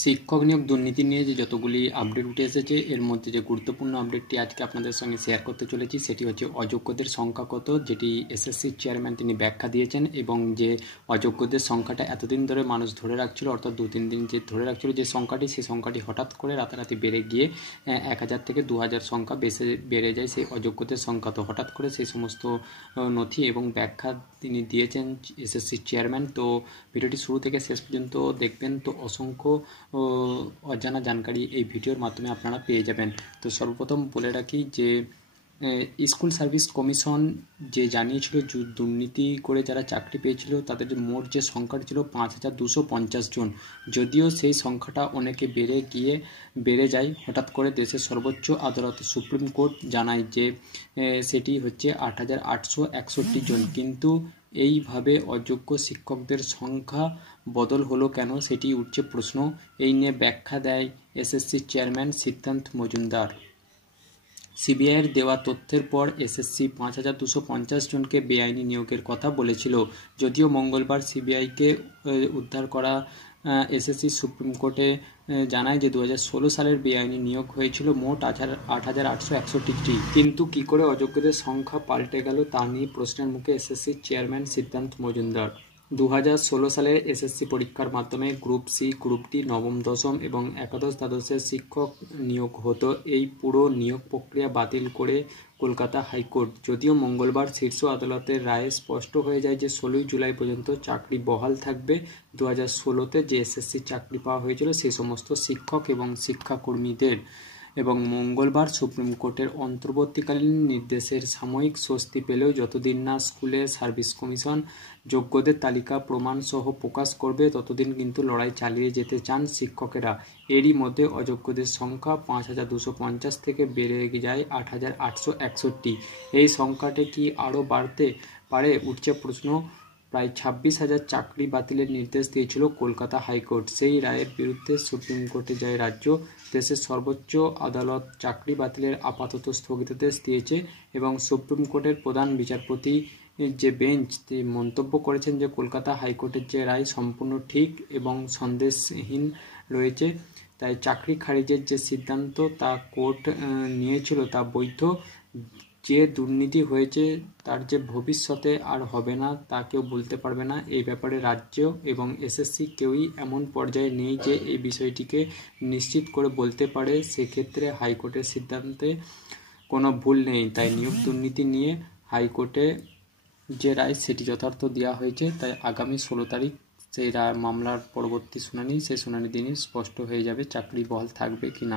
শিক্ষক নিয়োগ দুর্নীতি নিয়ে যে যতগুলি আপডেট উঠে এসেছে এর মধ্যে যে গুরুত্বপূর্ণ আপডেটটি আজকে আপনাদের সঙ্গে শেয়ার করতে চলেছি সেটি হচ্ছে অযোগ্যদের সংখ্যা কত, যেটি এসএসসির চেয়ারম্যান তিনি ব্যাখ্যা দিয়েছেন। এবং যে অযোগ্যদের সংখ্যাটা এতদিন ধরে মানুষ ধরে রাখছিল, অর্থাৎ 2-3 দিন যে ধরে রাখছিল যে সংখ্যাটি, সেই সংখ্যাটি হঠাৎ করে রাতারাতি বেড়ে গিয়ে 1000 থেকে 2000 সংখ্যা বেড়ে যায় সেই অযোগ্যদের সংখ্যা। তো হঠাৎ করে সেই সমস্ত নথি এবং ব্যাখ্যা তিনি দিয়েছেন এসএসসির চেয়ারম্যান। তো ভিডিওটি শুরু থেকে শেষ পর্যন্ত দেখবেন, তো অসংখ্য অজানা জানকারি এই ভিডিওর মাধ্যমে আপনারা পেয়ে যাবেন। তো সর্বপ্রথম বলে রাখি যে স্কুল সার্ভিস কমিশন যে জানিয়েছিল দুর্নীতি করে যারা চাকরি পেয়েছিল তাদের মোট যে সংখ্যাটা ছিল 5250 জন। যদিও সেই সংখ্যাটা অনেকে বেড়ে যায় হঠাৎ করে দেশের সর্বোচ্চ আদালত সুপ্রিম কোর্ট জানায় যে সেটি হচ্ছে 8861 জন। কিন্তু এইভাবে অযোগ্য শিক্ষকদের সংখ্যা বদল হলো কেন, সেটি উঠছে প্রশ্ন। এই নিয়ে ব্যাখ্যা দেয় এসএসসির চেয়ারম্যান সিদ্ধান্ত মজুমদার। সিবিআইয়ের দেওয়া তথ্যের পর এসএসসি 5250 জনকে বেআইনি নিয়োগের কথা বলেছিল। যদিও মঙ্গলবার সিবিআইকে উদ্ধার করা এসএসসি সুপ্রিম কোর্টে জানায় যে 2016 সালের বেআইনি নিয়োগ হয়েছিল মোট 8861টি। কিন্তু কি করে অযোগ্যদের সংখ্যা পাল্টে গেল তা নিয়ে প্রশ্নের মুখে এসএসসির চেয়ারম্যান সিদ্ধান্ত মজুমদার। 2016 সালের এসএসসি পরীক্ষার মাধ্যমে গ্রুপ সি, গ্রুপ ডি, নবম, দশম এবং একাদশ দ্বাদশের শিক্ষক নিয়োগ হতো। এই পুরো নিয়োগ প্রক্রিয়া বাতিল করে কলকাতা হাইকোর্ট। যদিও মঙ্গলবার শীর্ষ আদালতের রায়ে স্পষ্ট হয়ে যায় যে 16 জুলাই পর্যন্ত চাকরি বহাল থাকবে 2016-তে যে এসএসসি চাকরি পাওয়া হয়েছিল সেই সমস্ত শিক্ষক এবং শিক্ষাকর্মীদের। এবং মঙ্গলবার সুপ্রিম কোর্টের অন্তর্বর্তীকালীন নির্দেশের সাময়িক স্বস্তি পেলেও যতদিন না স্কুলে সার্ভিস কমিশন যোগ্যদের তালিকা প্রমাণসহ প্রকাশ করবে ততদিন কিন্তু লড়াই চালিয়ে যেতে চান শিক্ষকেরা। এরই মধ্যে অযোগ্যদের সংখ্যা 5250 থেকে বেড়ে যায় 8861। এই সংখ্যাটি কি আরও বাড়তে পারে উঠছে প্রশ্ন। প্রায় 26,000 চাকরি বাতিলের নির্দেশ দিয়েছিল কলকাতা হাইকোর্ট। সেই রায়ের বিরুদ্ধে সুপ্রিম কোর্টে যায় রাজ্য। দেশের সর্বোচ্চ আদালত চাকরি বাতিলের আপাতত স্থগিতাদেশ দিয়েছে এবং সুপ্রিম কোর্টের প্রধান বিচারপতি যে বেঞ্চ মন্তব্য করেছেন যে কলকাতা হাইকোর্টের যে রায় সম্পূর্ণ ঠিক এবং সন্দেহহীন রয়েছে। তাই চাকরি খারিজের যে সিদ্ধান্ত তা কোর্ট নিয়েছিল তা বৈধ। যে দুর্নীতি হয়েছে তার যে ভবিষ্যতে আর হবে না তা কেউ বলতে পারবে না। এই ব্যাপারে রাজ্য এবং এসএসসি কেউই এমন পর্যায়ে নেই যে এই বিষয়টিকে নিশ্চিত করে বলতে পারে। সেক্ষেত্রে হাইকোর্টের সিদ্ধান্তে কোনো ভুল নেই। তাই নিয়োগ দুর্নীতি নিয়ে হাইকোর্টে যে রায় সেটি যথার্থ দেওয়া হয়েছে। তাই আগামী 16 তারিখ সেই মামলার পরবর্তী শুনানি, সেই শুনানি দিনই স্পষ্ট হয়ে যাবে চাকরি বহাল থাকবে কি না।